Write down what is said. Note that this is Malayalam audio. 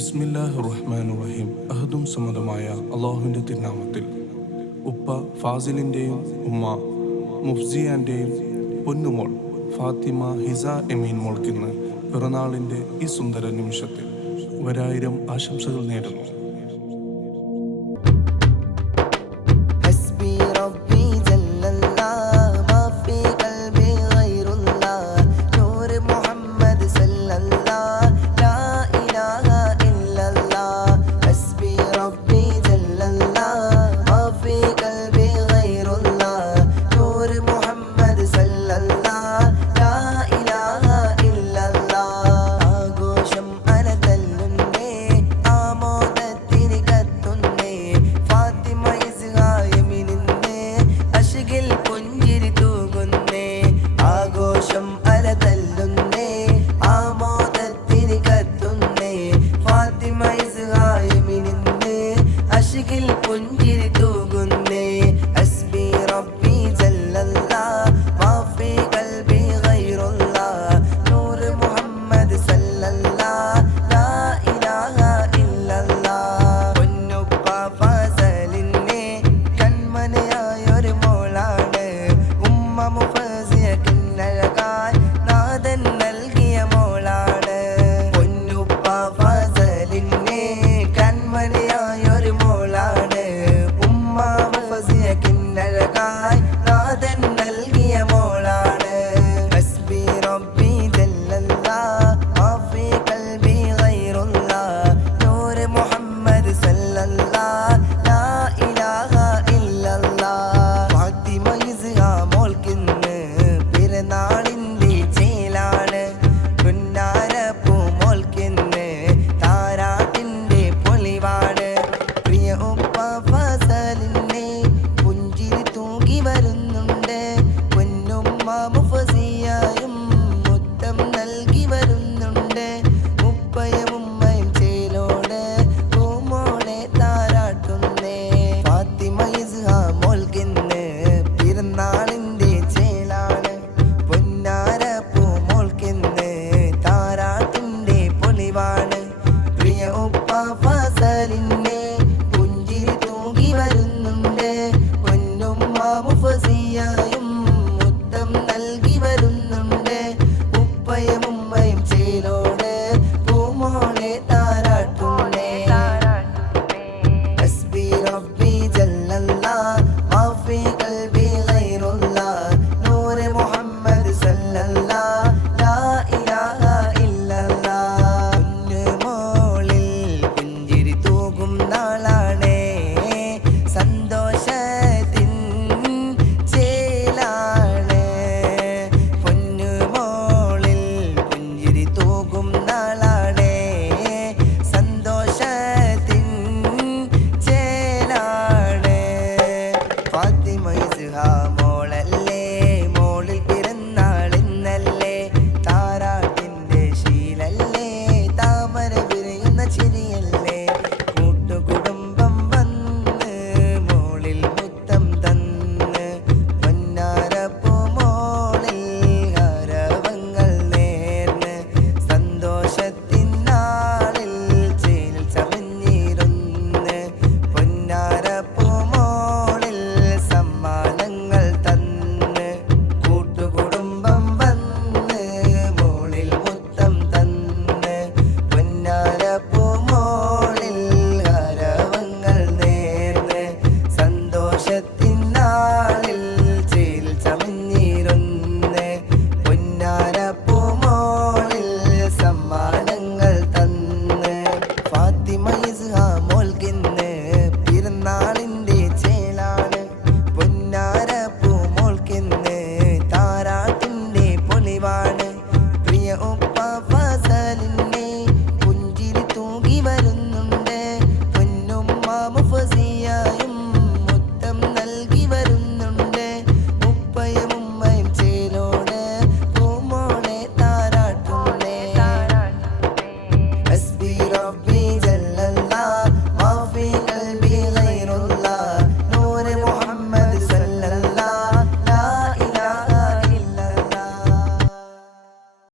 ബിസ്മില്ലാഹിർ-റഹ്മാനിർ-റഹീം. അഹദും സമദമായ അള്ളാഹുവിൻ്റെ തിരുനാമത്തിൽ. ഉപ്പ ഫാസിലിൻ്റെയും ഉമ്മ മുഫ്സിയാൻ്റെയും പൊന്നുമോൾ ഫാത്തിമ ഹിസ എമീൻ മോൾക്കിന്ന് പിറന്നാളിൻ്റെ ഈ സുന്ദര നിമിഷത്തിൽ ഒരായിരം ആശംസകൾ നേരുന്നു. പുഞ്ചിരി തൂകുന്നേ ഹസ്ബി റബ്ബി ജല്ലല്ലാ മാഫി ഖൽബി ഗൈറുല്ലാ നൂർ മുഹമ്മദ് സല്ലല്ലാ ലാ ഇലാഹ ഇല്ലല്ലാ പൊന്നുപ്പ ഫസലിനെ കൺമനയായൊരു മോളാണ് ഉമ്മ മുഫസിയ കിന്നഴകാൻ നാഥൻ നൽകിയ മോളാണ് പൊന്നുപ്പ ഫസലിനെ കൺമനയായൊരു മോളാണ് നാഥൻ നൽകിയ മോളാണ് ഹസ്ബി റബ്ബി ജല്ലല്ലാ മാഫി ഖൽബി ഗൈറുല്ലാ നൂർ മുഹമ്മദ് സല്ലല്ലാ ലാ ഇലാഹ ഇല്ലല്ലാ ഫാത്തിമ ഇസ്ഹ മോൾക്കിന്ന് പിറന്നാളിൻ്റെ ചേലാണ് പുന്നാരപ്പൂ മോൾക്കിന്ന് താരാട്ടിൻ്റെ പൊലിവാണ് പ്രിയ ഉപ്പ ഫസലിനെ പുഞ്ചിരി തൂകി വരുന്നുണ്ട് പൊന്നുമ്മ മുഫസിയായും മുത്തം നൽകി വരുന്നുണ്ട് ഉപ്പയും ഉമ്മയും ചേലോട് പൂമോളെ താരാട്ടുന്നേ ഫാത്തിമ ഇസ്ഹ മോൾക്കിന്ന് പിറന്നാളിൻ്റെ ചേലാണ് പൊന്നാരപ്പൂ മോൾക്കിന്ന് താരാട്ടിൻ്റെ പൊലിവാണ്